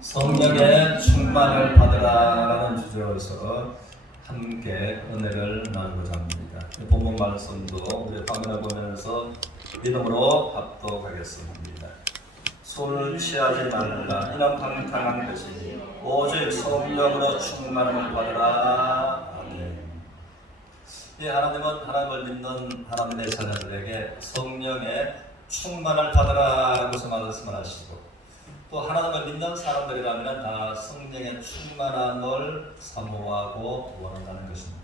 성령의 충만을 받으라라는 주제에서 함께 은혜를 나누고자 합니다. 본문 말씀도 우리 화면을 보면서 믿음으로 합독하겠습니다. 술 취하지 말라. 이는 방탕한 것이니 오직 성령으로 충만을 받으라. 아멘. 이 하나님은 하나님을 믿는 하나님의 자녀들에게 성령의 충만을 받으라라고 말씀을 하시고, 또 하나님을 믿는 사람들이라면 다 성령의 충만함을 사모하고 원한다는 것입니다.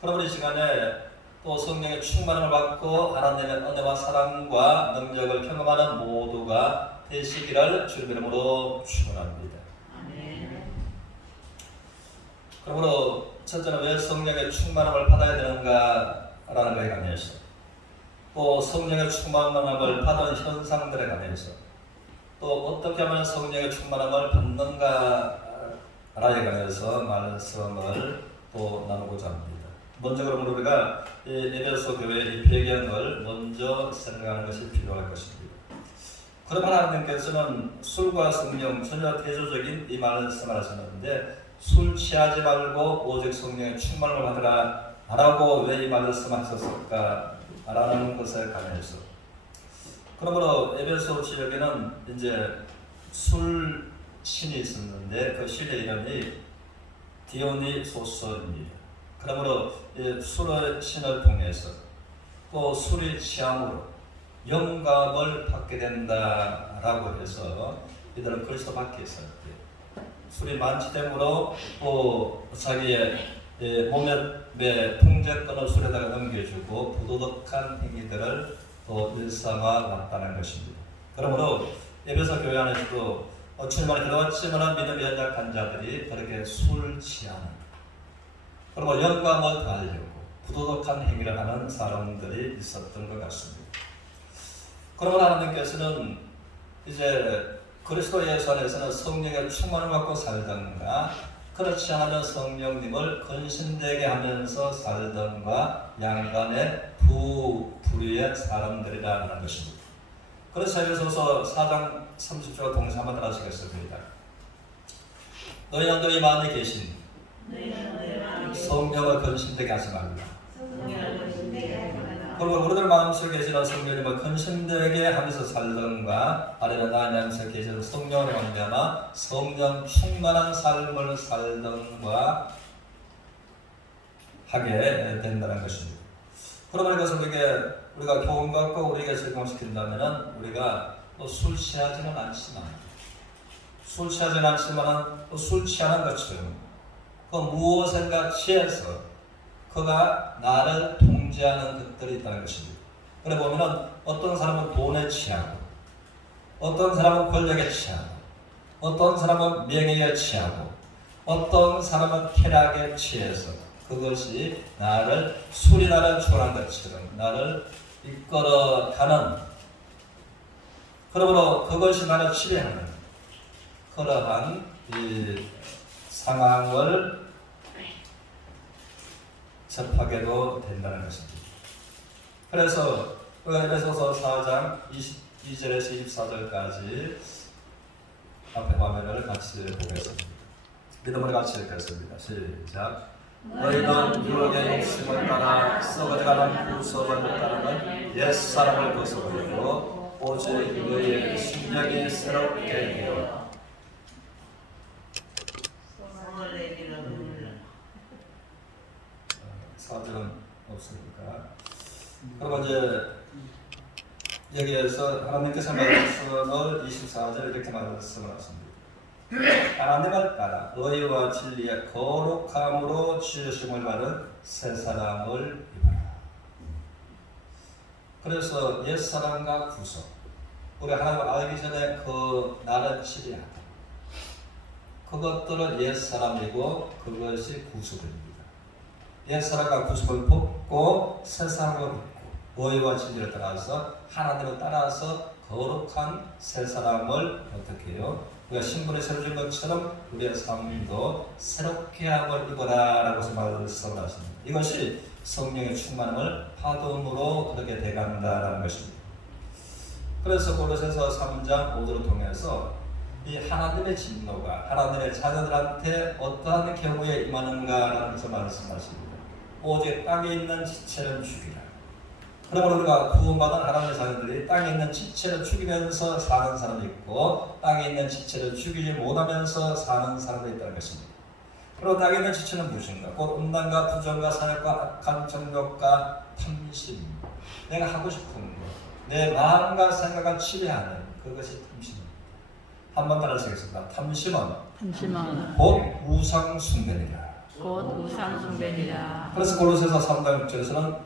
그러므로 이 시간에 또 성령의 충만함을 받고 하나님의 은혜와 사랑과 능력을 경험하는 모두가 되시기를 주님의 이름으로 축원합니다. 그러므로 첫째는 왜 성령의 충만함을 받아야 되는가라는 것에 관해서, 또 성령의 충만함을 받은 현상들에 관해서, 또 어떻게 하면 성령의 충만함을 받는가라에 관해서 말씀을 또 나누고자 합니다. 먼저 그럼 우리가 에베소 교회의 이 배경을 먼저 생각하는 것이 필요할 것입니다. 그러면 하나님께서는 술과 성령 전혀 대조적인 이 말씀을 하셨는데, 술 취하지 말고 오직 성령의 충만함을 받으라 라고 왜 이 말씀을 하셨을까 라는 것에 관해서, 그러므로 에베소 지역에는 이제 술 신이 있었는데 그 신의 이름이 디오니소스입니다. 그러므로 술의 신을 통해서 또 술이 취함으로 영감을 받게 된다라고 해서 이들은 그리스도 밖에 있었대요. 술이 만취됨으로 또 자기의 몸의 통제권을 술에다가 넘겨주고 부도덕한 행위들을 또 일상화 왔다는 것입니다. 그러므로 에베소 교회 안에서도 주님만에 들어왔지만 믿음이 연약한 자들이 그렇게 술 취하는, 그리고 영감을 더하려고 부도덕한 행위를 하는 사람들이 있었던 것 같습니다. 그러므로 하나님께서는 이제 그리스도 예수 안에서는 성령의 충만을 받고 살던가, 그렇지 않으면 성령님을 근신되게 하면서 살던가 양간의 두 부류의 사람들이라는 것입니다. 그래서 에베소서 4장 30절 동시 한번 따라하시겠습니다. 너희는 너희 마음에 계신 성령을 근신되게 하지 말라. 그리고 우리들 마음속에 계시는 성령님을 근신되게 하면서 살던가, 아니면 나 안에서 계시는 성령으로 말미암아 성령 충만한 삶을 살던가 하게 된다는 것입니다. 그러면 이것을 우리가 교훈 갖고 우리에게 적용시킨다면 우리가 또 술 취하지는 않지만, 술 취하는 것처럼 그 무엇인가 취해서 그가 나를 통제하는 것들이 있다는 것입니다. 그래 보면은 어떤 사람은 돈에 취하고, 어떤 사람은 권력에 취하고, 어떤 사람은 명예에 취하고, 어떤 사람은 쾌락에 취해서 그것이 술이 나를 주관한 것처럼 나를 이끌어가는, 그러므로 그것이 나를 지배하는 그러한 이 상황을 접하게도 된다는 것입니다. 그래서 에베소서 4장 22절에서 24절까지 앞에 화면을 같이 보겠습니다. 믿음으로 같이 읽겠습니다. 시작. 너희는 유혹의 욕심을 따라 썩어져가는 구속을 따르는 옛사람을 벗어버리고 오직 너희의 심령이 새롭게 되어. 사절은 없으니까. 그리고 이제 여기에서 하나님께서 말씀을 24절 이렇게 말씀하십니다. 하나님을 따라 의와 진리의 거룩함으로 지으심을 받은 새 사람을 입어라. 그래서 옛사람과 구속, 우리 하나님을 알기 전에 그 나를 지배하다, 그것들은 옛사람이고 그것이 구속입니다. 옛사람과 구속을 벗고 새 사람을 벗고 의와 진리를 따라서 하나님을 따라서 거룩한 새 사람을 어떻게 해요? 우리가 신분이 새로진 것처럼 우리의 삶도 새롭게 함을 입어라 라고 말씀을 하십니다. 이것이 성령의 충만함을 받음으로 그렇게 돼간다라는 것입니다. 그래서 고로새서 3장 5절을 통해서 이 하나님의 진노가 하나님의 자녀들한테 어떠한 경우에 임하는가라는 것을 말씀하십니다. 오직 땅에 있는 지체는 죽이라. 그러므로 우리가 구원받은 하나님의 자녀들이 땅에 있는 지체를 죽이면서 사는 사람이 있고 땅에 있는 지체를 죽이지 못하면서 사는 사람이 있다는 것입니다. 그리고 땅에 있는 지체는 무엇인가? 곧 음란과 부정과 사역과 악한 정욕과 탐심, 내가 하고 싶은 것, 내 마음과 생각을 지배하는 그것이 탐심입니다. 한번 따라하시겠습니다. 탐심은 곧 우상 숭배니라. 그래서 고로새서 3장 6절에서는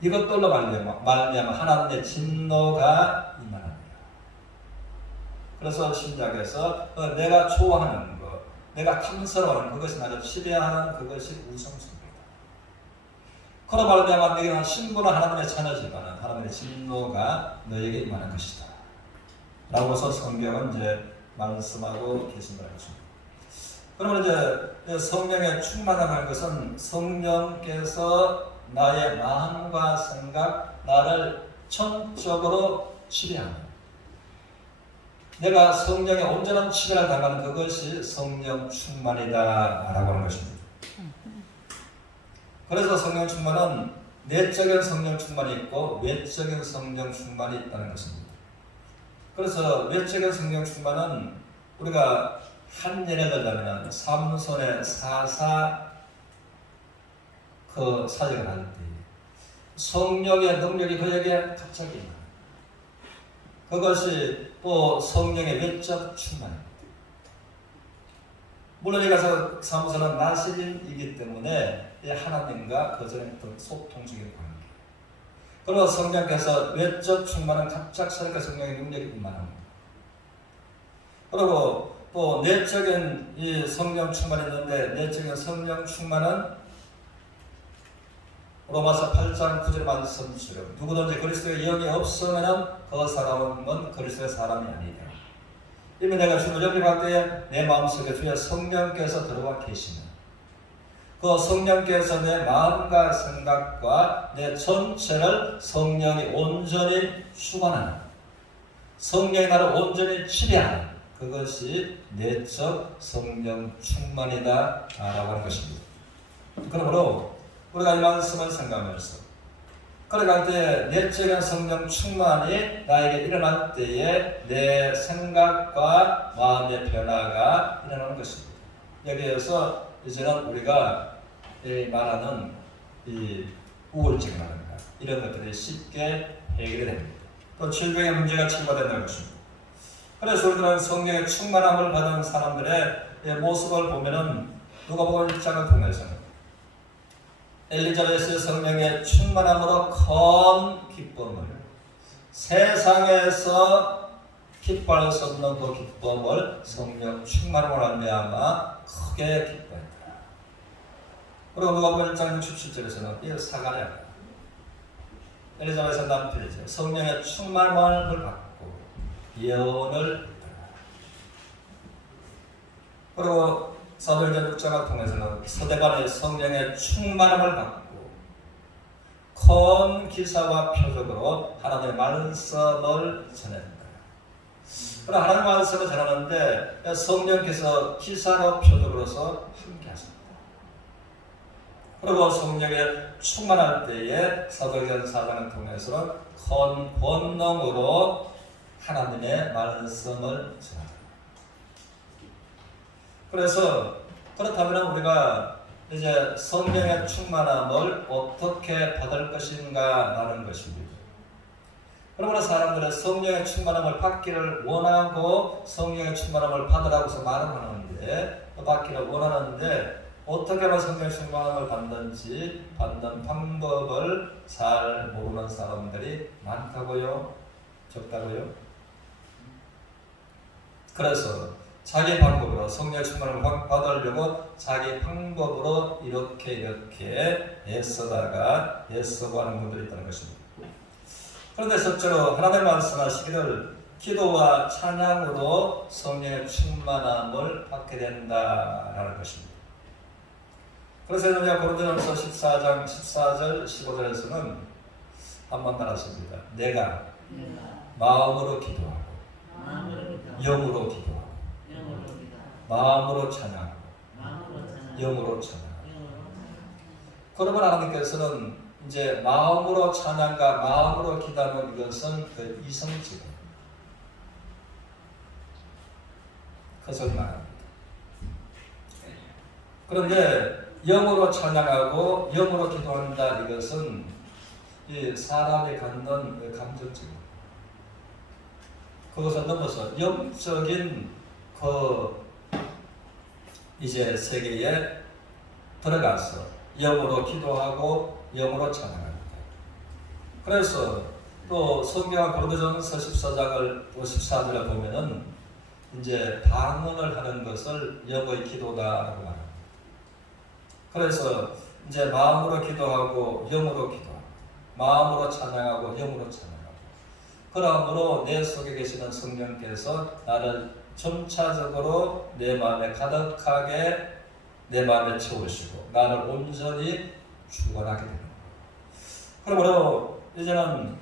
이것들로 말미암아 하나님의 진노가 임하느니라. 그래서 신약에서 내가 좋아하는 것, 내가 탐스러워하는 그것이 나를 지배하는 그것이 우상 숭배다. 그로 말미암아 너희는 신분은 하나님의 자녀지만 하나님의 진노가 너에게 임하는 것이다. 라고서 성경은 이제 말씀하고 계신다는 것입니다. 그러면 이제 성령의 충만함이라는 것은 성령께서 나의 마음과 생각, 나를 전적으로 지배하는, 내가 성령의 온전한 지배를 당하는 그것이 성령 충만이다 라고 하는 것입니다. 그래서 성령 충만은 내적인 성령 충만이 있고 외적인 성령 충만이 있다는 것입니다. 그래서 외적인 성령 충만은 우리가 한 예를 들자면 삼손의 사사 그 사역을 할 때 성령의 능력이 그에게 갑자기 임하는, 그것이 또 성령의 외적 충만입니다. 물론 여기서 삼손은 나시린이기 때문에 하나님과 그전에 어떤 소통적인 관계, 그리고 성령께서 외적 충만은 갑작스럽게 성령의 능력이 임하는, 그리고 또 내적인 이 성령 충만이 있는데 내적인 성령 충만은 로마서 8장 9절 말씀처럼 누구든지 그리스도의 영이 없으면 그 사람은 그리스도의 사람이 아니다. 이미 내가 주를 영접할 때에 내 마음속에 주의 성령께서 들어와 계시는, 그 성령께서 내 마음과 생각과 내 전체를 성령이 온전히 주관하는, 성령이 나를 온전히 지배하는 그것이 내적 성령 충만이다 라고 하는 것입니다. 그러므로 우리가 이 말씀을 생각하면서 그러갈 때 내적인 성령 충만이 나에게 일어날 때에 내 생각과 마음의 변화가 일어나는 것입니다. 여기에서 이제는 우리가 말하는 이 우울증이라든가 이런 것들이 쉽게 해결이 됩니다. 또 질병의 문제가 치료된다는 것입니다. 그래서 우리는 성령의 충만함을 받은 사람들의 모습을 보면은 누가복음 1장을 통해서는 엘리자베스의 성령의 충만함으로 큰 기쁨을, 세상에서 기뻐할 수 없는 그 기쁨을 성령 충만함으로 말미암아 크게 기뻐했다. 그리고 누가복음 1장 67절에서는 이 사가랴, 엘리자베스 남편이죠, 성령의 충만함을 받고 예언을 했다. 그리고 사도행전 6장을 통해서는 스데반의 성령의 충만함을 받고 큰 기사와 표적으로 하나님의 말씀을 전했다. 그러나 하나님의 말씀을 전하는데 성령께서 기사로 표적으로서 함께하셨다. 그리고 성령에 충만할 때에 사도행전 4장을 통해서는 큰 권능으로 하나님의 말씀을 전한다. 그래서 그렇다면 우리가 이제 성령의 충만함을 어떻게 받을 것인가라는 것입니다. 그러므로 사람들은 성령의 충만함을 받기를 원하고 성령의 충만함을 받으라고서 말은 하는데, 받기를 원하는데 어떻게 하면 성령의 충만함을 받는지 받는 방법을 잘 모르는 사람들이 많다고요? 적다고요? 그래서 자기 방법으로 성령의 충만함을 받으려고 자기 방법으로 이렇게 애쓰다가 애쓰고 하는 분들이 있다는 것입니다. 그런데 실제로 하나님의 말씀하시기를 기도와 찬양으로 성령의 충만함을 받게 된다라는 것입니다. 그래서 우리가 고린도전서 14장 14절 15절에서는 한번 따라하십니다. 내가 마음으로 기도하고 영으로 기도하고 마음으로 찬양하고 영으로 찬양하고. 그러면 하나님께서는 이제 마음으로 찬양과 마음으로 기도하는 이것은 그 이성질 그것을 말합니다. 그런데 영으로 찬양하고 영으로 기도한다 이것은 이 사람이 갖는 그 감정적인 그것을 넘어서 영적인 그 이제 세계에 들어가서 영으로 기도하고 영으로 찬양합니다. 그래서 또 성경 고린도전서 14장을 14절을 보면은 이제 방언을 하는 것을 영의 기도다라고 말합니다. 그래서 이제 마음으로 기도하고 영으로 기도하고 마음으로 찬양하고 영으로 찬양하고 그러므로 내 속에 계시는 성령께서 나를 점차적으로 내 마음에 가득하게 내 마음에 채우시고 나를 온전히 주관하게 되는 거예요. 그러므로 이제는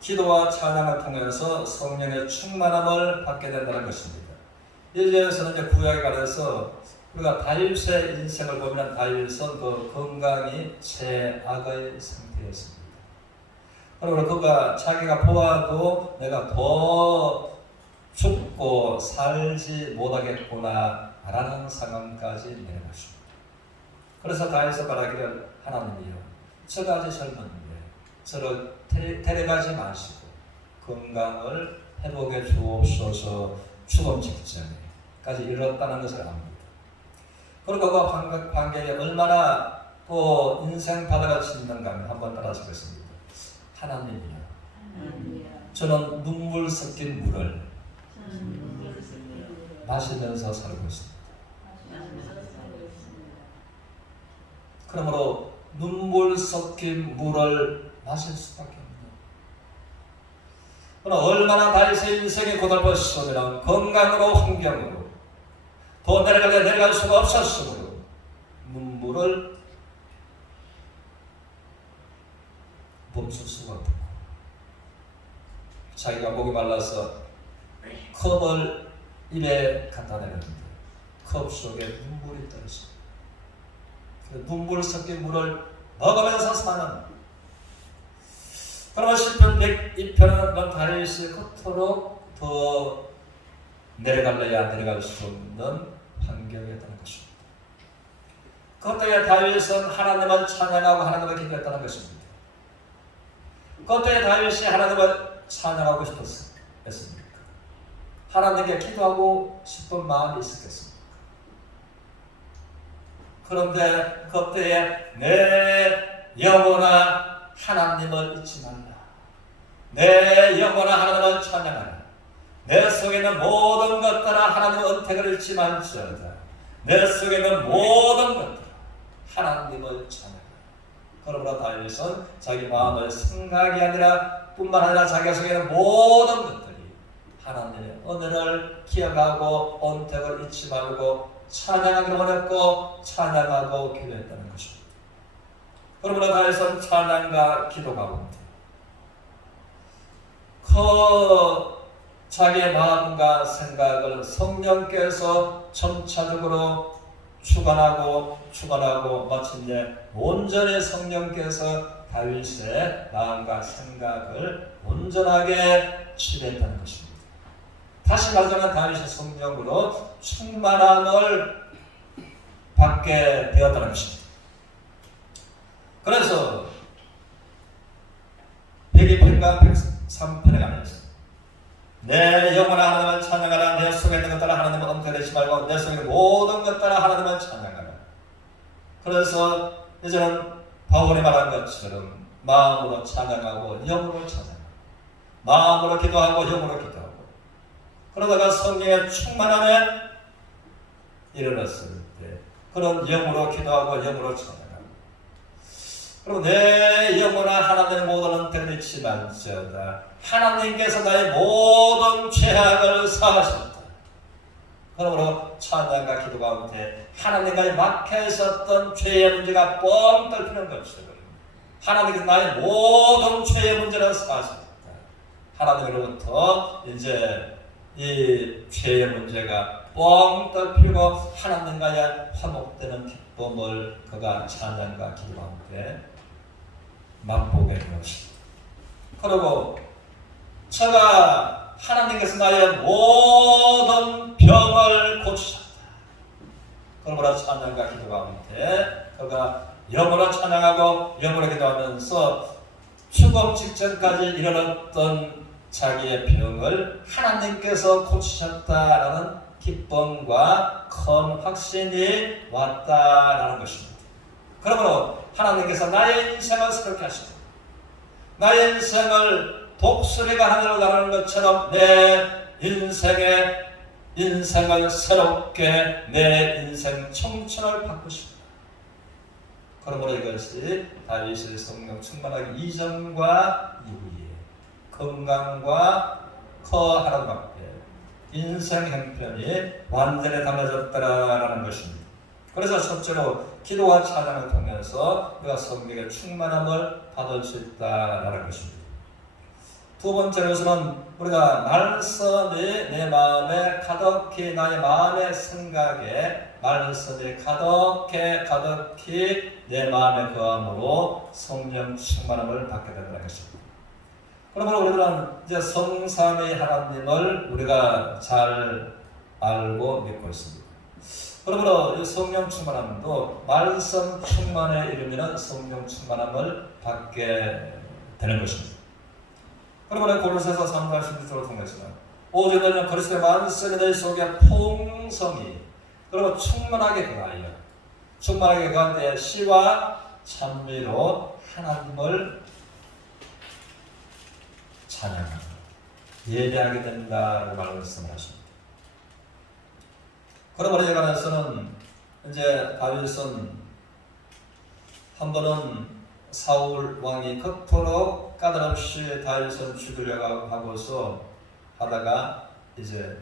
기도와 찬양을 통해서 성령의 충만함을 받게 된다는 것입니다. 이제에서는 이제 구약에 관해서 우리가 다윗의 인생을 보면 다윗은 그 건강이 최악의 상태였습니다. 그러므로 그가 자기가 보아도 내가 더 죽고 살지 못하겠구나 라는 상황까지 내려갔습니다. 그래서 다윗은 말하기를 하나님이여 저가 아직 젊은데 저를 데려가지 마시고 건강을 회복해 주옵소서 죽음 직전에까지 이르렀다는 것을 압니다. 그리고 그 관계에 얼마나 또 인생 바다가 짓는가 하면 한번 따라하시겠습니다. 하나님이여 저는 눈물 섞인 물을 마시면서 살고 있습니다. 그러므로 눈물 섞인 물을 마실 수밖에 없는. 그러나 얼마나 다윗의 인생이 고달팠으면 건강으로 환경으로 더 내려갈 수가 없었으므로 눈물을 멈출 수가 없고 자기가 목이 말라서 컵을 입에 갖다 내렸는데 컵 속에 눈물이 떠있습니다. 눈물 섞인 물을 먹으면서 사는. 그러면 시편 102편은 다윗이 그토록 더 내려갈래야 내려갈 수 없는 환경이었다는 것입니다. 그때에 다윗은 하나님을 찬양하고 하나님을 기도했다는 것입니다. 그때에 다윗이 하나님을 찬양하고 싶었습니까? 하나님께 기도하고 싶은 마음이 있었겠습니까? 그런데 그때에 내 영혼아 하나님을 잊지 말라. 내 영혼아 하나님을 찬양하라. 내 속에 있는 모든 것들아 하나님의 은택을 잊지 말지어다. 내 속에 있는 모든 것들아 하나님을 찬양하라. 그러므로 다윗은 자기 마음을 생각이 아니라 뿐만 아니라 자기 속에 있는 모든 것들이 하나님의 은혜를 기억하고 은택을 잊지 말고 찬양하기를 원했고 찬양하고 기도했다는 것입니다. 그러므로 다윗은 찬양과 기도 가운데 자기의 마음과 생각을 성령께서 점차적으로 주관하고 마침내 온전히 성령께서 다윗의 마음과 생각을 온전하게 지배했다는 것입니다. 다시 말하자면 다윗의 성령으로 충만함을 받게 되었다는 것입니다. 그래서 102편과 103편에 가면서 내 영혼아 하나님을 찬양하라. 내 속에 있는 것 따라 하나님을 엉터리지 말고 내 속에 있는 모든 것 따라 하나님을 찬양하라. 그래서 이제는 바울이 말한 것처럼 마음으로 찬양하고 영으로 찬양하고 마음으로 기도하고 영으로 기도하고 그러다가 성령의 충만함에 이르렀을 때 그런 영으로 기도하고 영으로 찬양하고 그리고 내 영혼아 하나님의 모든 은혜를 잊지 말지어다. 하나님께서 나의 모든 죄악을 사하셨다. 그러므로 찬양과 기도 가운데 하나님과의 막혀 있었던 죄의 문제가 뻥 뚫히는 것처럼 하나님께서 나의 모든 죄의 문제를 사하셨다. 하나님으로부터 이제 이 죄의 문제가 뻥 뚫히고 하나님과의 화목되는 기쁨을 그가 찬양과 기도와 함께 맛보게 되었습니다. 그리고 제가 하나님께서 나의 모든 병을 고치셨다. 그러므로 찬양과 기도와 함께 그가 영으로 찬양하고 영으로 기도하면서 죽음 직전까지 이르렀던 자기의 병을 하나님께서 고치셨다라는 기쁨과 큰 확신이 왔다라는 것입니다. 그러므로 하나님께서 나의 인생을 새롭게 하시고 나의 인생을 독수리가 하늘을 나르는 것처럼 내 인생을 새롭게 내 인생 청춘을 바꾸십니다. 그러므로 이것이 다윗의 성령 충만하기 이전과 이후에 건강과 하나님 앞에 인생 형편이 완전히 달라졌다라는 것입니다. 그래서 첫째로 기도와 찬양을 통해서 우리가 성령의 충만함을 받을 수 있다라는 것입니다. 두 번째로서는 우리가 말씀이 내 마음에 가득히 나의 마음의 생각에 말씀이 가득히 내 마음에 거함으로 성령 충만함을 받게 된다는 것입니다. 그러므로 우리들은 이제 성삼위 하나님을 우리가 잘 알고 믿고 있습니다. 그러므로 이 성령 충만함도 말씀 충만에 이르면 성령 충만함을 받게 되는 것입니다. 그러므로 고린도서 3장 16절을 통해서는 오직 너는 그리스도의 말씀이 내 속에 풍성히 그리고 충만하게 거한 때 시와 찬미로 하나님을 찬양하고 예배하게 된다고 말씀하십니다. 그러므로 이 관해서는 이제 다윗은 한 번은 사울 왕이 그토록 까다롭이 다윗을 죽이려고 하고서 하다가 이제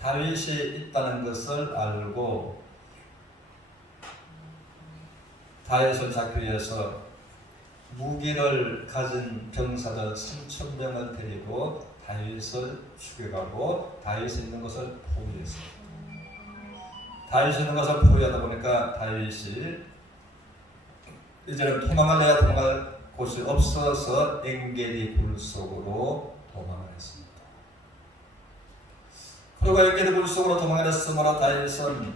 다윗이 있다는 것을 알고 다윗을 잡기 위해서 무기를 가진 병사들 3,000명을 데리고 다윗을 죽여가고 다윗이 있는 것을 포위했습니다. 다윗이 있는 것을 포위하다 보니까 다윗이 이제는 도망을 도망할 곳이 없어서 엔게디 굴 속으로 도망을 했습니다. 그리고 엔게디 굴 속으로 도망을 했으므로 다윗은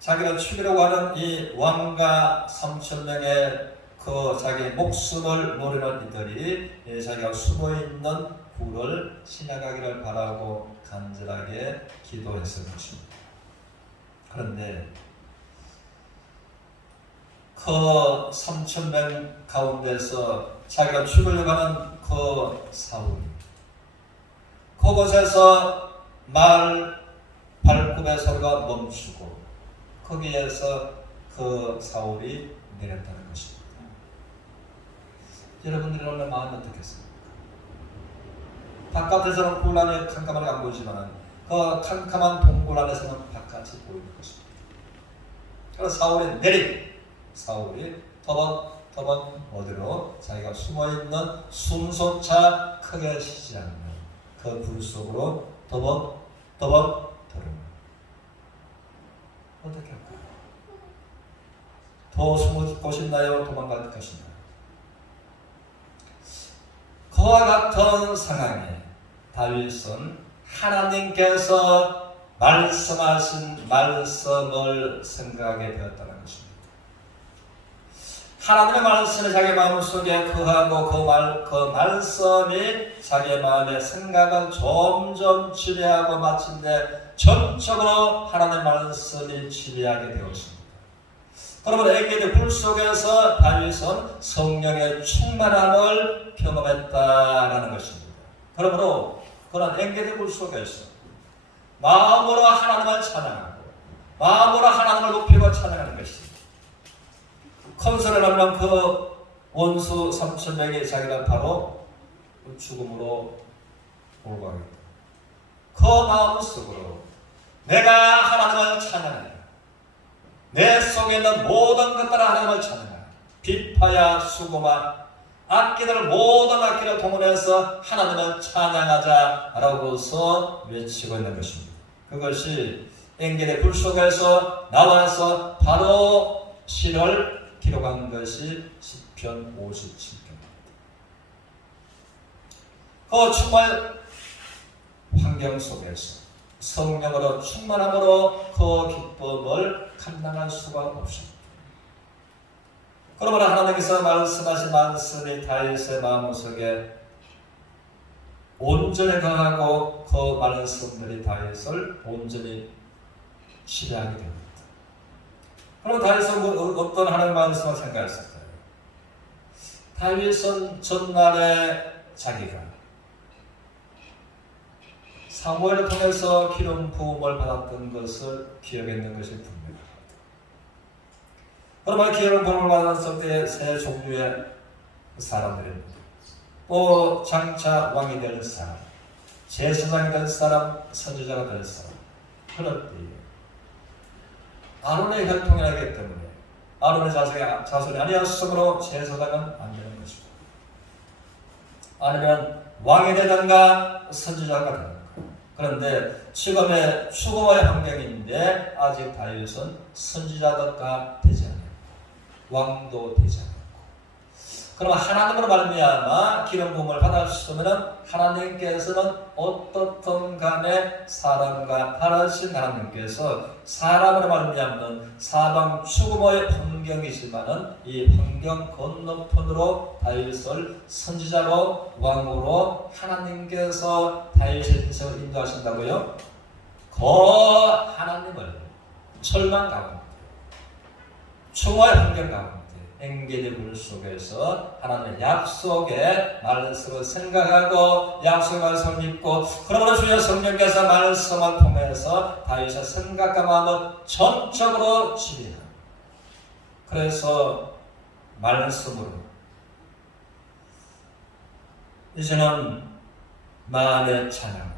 자기를 죽이려고 하는 이 왕과 3,000명의 그 자기 목숨을 노리는 이들이 자기가 숨어있는 굴을 지나가기를 바라고 간절하게 기도했을 것입니다. 그런데 그 3,000명 가운데서 자기가 죽으려고 하는 그 사울, 그곳에서 말 발굽의 소리가 멈추고 거기에서 그 사울이 내렸다는 것입니다. 여러분들이 오늘 마음이 어떻겠습니까? 바깥에서는 굴 안에 캄캄하게 안 보이지만 그 캄캄한 동굴 안에서는 바깥이 보이는 것입니다. 그래서 사울이 터벅터벅 어디로 자기가 숨어있는 숨조차 크게 쉬지 않는 그 굴 속으로 터벅터벅 들어옵니다. 어떻게 할까요? 더 숨을 곳이 있나요? 도망갈 것이나요? 그와 같은 상황에 다윗은 하나님께서 말씀하신 말씀을 생각하게 되었다는 것입니다. 하나님의 말씀이 자기 마음속에 거하고 그 말씀이 자기의 마음의 생각을 점점 지배하고 마침내 전적으로 하나님의 말씀이 지배하게 되었습니다. 그러면 엔게디 굴 속에서 다윗은 성령의 충만함을 경험했다라는 것입니다. 그러므로 그런 엔게디 굴 속에서 마음으로 하나님을 찬양하고 마음으로 하나님을 높이고 찬양하는 것입니다. 컨설을 하면 그 원수 3,000명이 자기가 바로 죽음으로 몰고 가겠다. 그 마음속으로 내가 하나님을 찬양해. 내 속에 있는 모든 것들을 하나님을 찬양해. 비파야 수고마 악기들 모든 악기를 동원해서 하나님을 찬양하자라고서 외치고 있는 것입니다. 그것이 엥겔의 불 속에서 나와서 바로 시를 기록한 것이 시편 57편입니다. 그 충만한 환경 속에서 성령으로 충만함으로 그 기쁨을 감당할 수가 없습니다. 그러므로 하나님께서 말씀하신 말씀이 다윗의 마음속에 온전히 강하고 그 말씀들이 다윗을 온전히 지배하게 됩니다. 그럼 다윗은 어떤 하나님의 말씀을 생각했을까요? 다윗은 전날에 자기가 사무엘을 통해서 기름 부음을 받았던 것을 기억했는 것이 분명합니다. 그러면 기름 부음을 받았을 때 세 종류의 사람들입니다. 또 장차 왕이 될 사람, 제사장이 될 사람, 선지자가 될 사람. 그럴 때에 아론의 혈통이라기 때문에 아론의 자손이 아니었으므로 제사장은 안 되는 것입니다. 아니면 왕이 되든가 선지자가 되든가. 그런데 지금의 추구의 환경인데 아직 다윗은 선지자가 되지 않아요. 왕도 되지 않고. 그럼 하나님으로 말미암아 기름 부음을 받았으면 하나님께서는 어떻든 간에 사람과 하나신 하나님께서 사람으로 말미암는 사방 죽음의 환경이지만은 이 환경 건너편으로 다윗을 선지자로 왕으로 하나님께서 다윗의 인생을 인도하신다고요? 그 하나님을 절망 가운데 추모의 환경 가운데 엥겔의 불 속에서 하나님의 약속의 말씀을 생각하고 약속의 말씀을 믿고 그러므로 주여 성령께서 말씀을 통해서 다윗의 생각과 마음을 전적으로 지배하고 그래서 말씀으로 이제는 마음의 찬양으로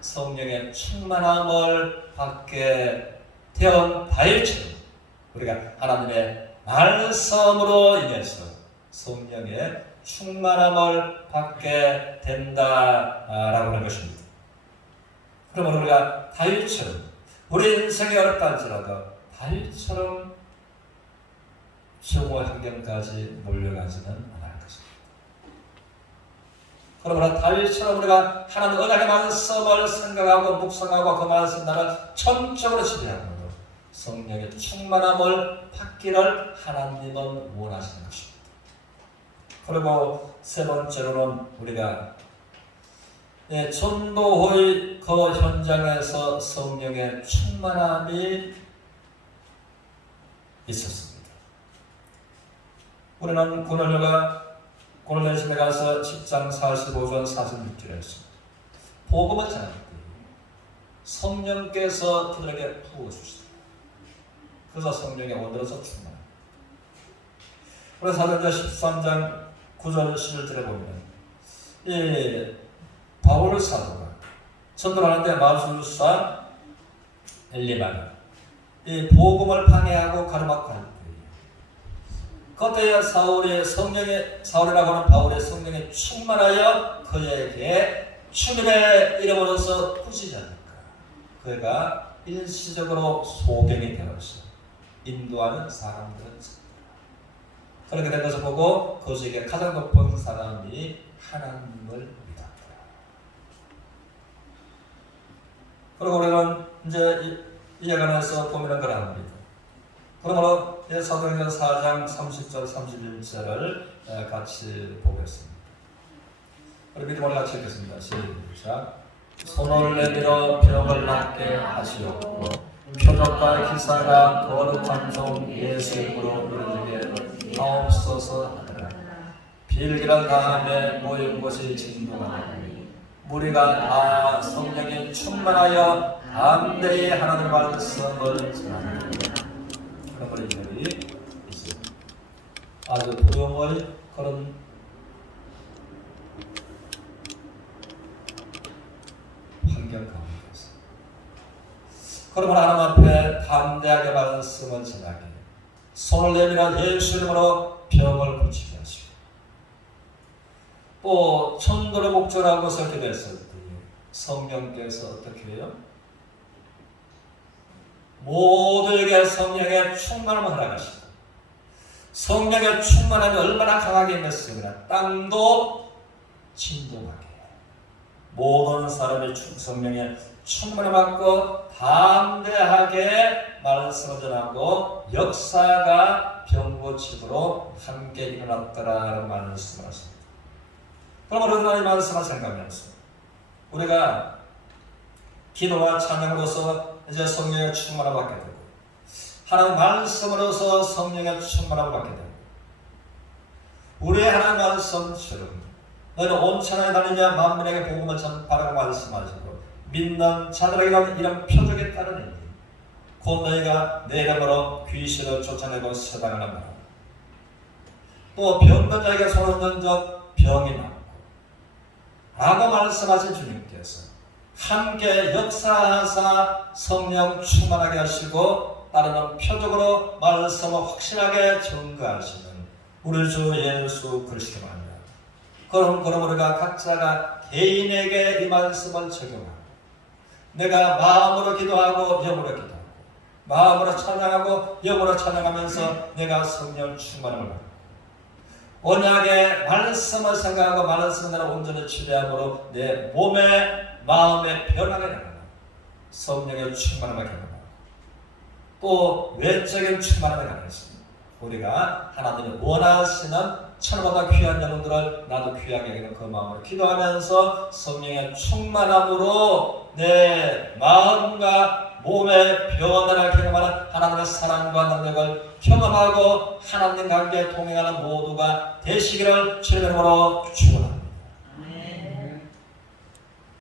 성령의 충만함을 받게 되어 다윗처럼 우리가 하나님의 말씀으로 인해서 성령의 충만함을 받게 된다라고 하는 것입니다. 그러면 우리가 다윗처럼 우리 인생이 어렵다 할지라도 다윗처럼 수고의 환경까지 몰려가지는 않을 것입니다. 그러므로 다윗처럼 우리가 하나님 언약의 말씀을 생각하고 묵상하고 그 말씀 나를 전적으로 지배하고 성령의 충만함을 받기를 하나님은 원하시는 것입니다. 그리고 세 번째로는 우리가 전도의 그 현장에서 성령의 충만함이 있었습니다. 우리는 고넬료심에 가서 10장 45절 46절에서 복음을 전할 때 성령께서 그들에게 부어주시다. 그래서 성령에 온들어서 충만합니다. 그래서 사도행전 13장 9절 11절에 보면 이 바울 사도가 전도를 하는데 마술사 엘리마가 이 복음을 방해하고 가로막고 할 그때에 사울이라고 하는 바울의 성령에 충만하여 그에게 주님의 이름으로서 꾸짖지 않을까. 그가 일시적으로 소경이 되어서 인도하는 사람들은 그렇게 된 것을 보고 그중에 가장 높은 사람이 하나님을 믿었다. 그리고 우리는 이제 이 예언에서 보면은 그러합니다. 그러므로 사도행전 4장 30절 31절을 같이 보겠습니다. 우리 믿음으로 같이 읽겠습니다. 시작. 손을 내밀어 병을 낫게 하시옵고 표적과 기사가 거룩한 종 예수 이름으로 이루어지게 하옵소서 하더라. 비일기란 다음에 모인 곳이 진동하니 무리가 다 성령이 충만하여 담대히 하나님의 말씀을 전하니 그런 일들이 있습니다. 아주 두려움의 그런 환경 가운데서 그러므로 하나님 앞에 담대하게 말씀을 전하게 손을 내밀어 예수 이름으로 병을 고치게 하시고 또 천도를 목적으로 것을 기도했을 때 성령께서 어떻게 해요? 모두에게 성령의 충만함을 허락하시고 성령의 충만함이 얼마나 강하게 임했으면 땅도 진동하게 모든 사람의 성령의 충만함을 받고 담대하게 말씀을 전하고 역사가 병고집으로 함께 일어났더라라는 말씀을 하십니다. 그럼 우리가 이 말씀을 생각하면서 우리가 기도와 찬양으로서 이제 성령의 충만함을 받게 되고 하나님 말씀으로서 성령의 충만함을 받게 되고 우리의 하나님 말씀처럼 너희는 온 천하에 다니며 만민에게 복음을 전파하라고 말씀하시고 믿는 자들에게는 이런 표적에 따르니 곧 너희가 내 이름으로 귀신을 쫓아내고 세당하는 말 또 병든 자에게 손을 던져 병이 낫고 라고 말씀하신 주님께서 함께 역사하사 성령 충만하게 하시고 따르는 표적으로 말씀을 확실하게 증거하시는 우리 주 예수 그리스도 합니다. 그럼 우리가 각자가 개인에게 이 말씀을 적용하고 내가 마음으로 기도하고 영으로 기도하고 마음으로 찬양하고 영으로 찬양하면서 내가 성령 충만함을 받고 언약의 말씀을 생각하고 말씀을 온전히 지배함으로 내 몸에 마음의 변화가 일어나고 성령의 충만함을 경험하고 또 외적인 충만함을 가졌습니다. 우리가 하나님이 원하시는 천보다 귀한 영혼들을 나도 귀하게 여기는 그 마음으로 기도하면서 성령의 충만함으로 내 마음과 몸의 변화를 경험하는 하나님의 사랑과 능력을 경험하고 하나님 관계에 동행하는 모두가 되시기를 주님의 이름으로 축원합니다.